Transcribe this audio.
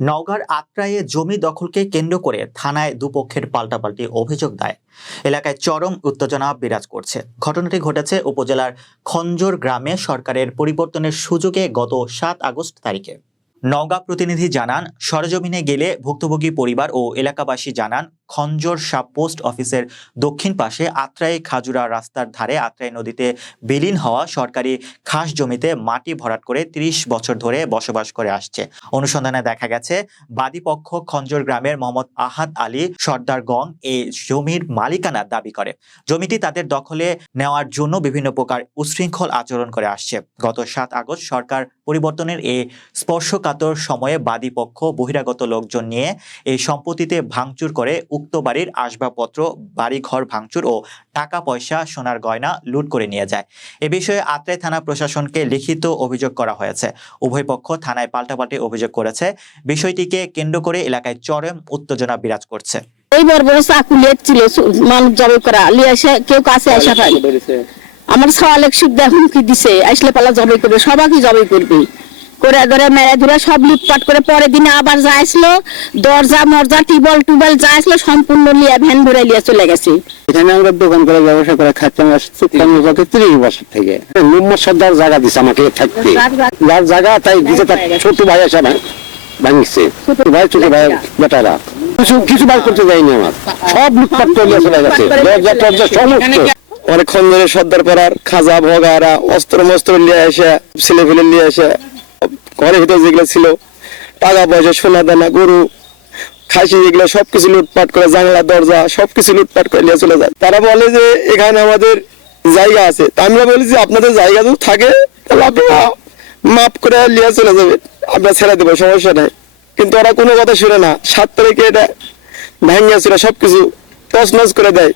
নওগাঁর আত্রাইয়ে জমি দখলকে কেন্দ্র করে থানায় দুপক্ষের পাল্টাপাল্টি অভিযোগ দায়। এলাকায় চরম উত্তেজনা বিরাজ করছে। ঘটনাটি ঘটেছে উপজেলার খঞ্জর গ্রামে সরকারের পরিবর্তনের সুযোগে গত ৭ আগস্ট তারিখে। নওগাঁ প্রতিনিধি জানান, সরেজমিনে গেলে ভুক্তভোগী পরিবার ও এলাকাবাসী জানান, খঞ্জর সাব পোস্ট অফিসের দক্ষিণ পাশে আত্রাই খাজুরা রাস্তার ধারে আত্রাই নদীতে বিলীন হওয়া সরকারি খাস জমিতে মাটি ভরাট করে ৩০ বছর ধরে বসবাস করে আসছে। অনুসন্ধানে দেখা গেছে, বাদীপক্ষ খঞ্জর গ্রামের মোহাম্মদ আহাদ আলী সর্দার গং এই জমির মালিকানা দাবি করে। জমিটি তাদের দখলে নেওয়ার জন্য বিভিন্ন প্রকার উচ্ছৃঙ্খল আচরণ করে আসছে। গত ৭ আগস্ট সরকার পরিবর্তনের এই স্পর্শকাতর সময়ে বাদীপক্ষ বহিরাগত লোকজন নিয়ে এই সম্পত্তিতে ভাঙচুর করে উক্ত বাড়ির আসবাবপত্র, বাড়িঘর ভাঙচুর ও টাকা পয়সা, সোনার গয়না লুট করে নিয়ে যায়। এ বিষয়ে আত্রাই থানা প্রশাসনকে লিখিত অভিযোগ করা হয়েছে। উভয় পক্ষ থানায় পাল্টাপাল্টি অভিযোগ করেছে। বিষয়টিকে কেন্দ্র করে এলাকায় চরম উত্তেজনা বিরাজ করছে। এই বড় বড় চাকু ছিল মানুষ জবাই করা লিয়ে এসে কেউ কাছে আসা পায়। আমার সওয়ালেক সুদ দেখুন কি দিছে, আসলে পালা জবাই করবে, সবাইকে জবাই করবে করে ধরে মেরে ধরে সব লুটপাট করে পরের দিনে আবার যাইছিল দরজা মরজা টিবল টুবল যাইছিল সম্পূর্ণ লিয়া ভ্যান ভরে লিয়ে চলে গেছে। এখানে আমরা দোকান করে ব্যবসা করে খাচ্ছি 30 বছর থেকে। মোহাম্মদ সর্দার জায়গা দিছে আমাকে থাকতে, যার জায়গা তাই দিতে তার ছোট ভাই আসে ভাঙছে, ছোট ভাই বেটারা কিছু বার করতে যায়নি, আমার সব লুটপাট করে চলে গেছে। দরজা টরজা সমস্ত অনেক খন্দরের সর্দার পাড়ার খাজা ভগারা অস্ত্র মস্ত্র নিয়ে এসে ছেলে ফেলে নিয়ে এসে ঘরের ভিতরে যেগুলো ছিল টাকা পয়সা, সোনা দানা, গরু, খাসি, এগুলো সবকিছু লুটপাট করে, জানলা দরজা সবকিছু লুটপাট করে নিয়ে চলে যায়। তারা বলে যে এখানে আমাদের জায়গা আছে। আমরা বলি যে আপনাদের জায়গা যদি থাকে তাহলে আপনারা মাপ করে নিয়ে চলে যাবেন, আমরা ছেড়ে দেবো, সমস্যা নাই। কিন্তু ওরা কোনো কথা শুনে না। ৭ তারিখে এটা ভাঙিয়া ছিল, সবকিছু তছনছ করে দেয়।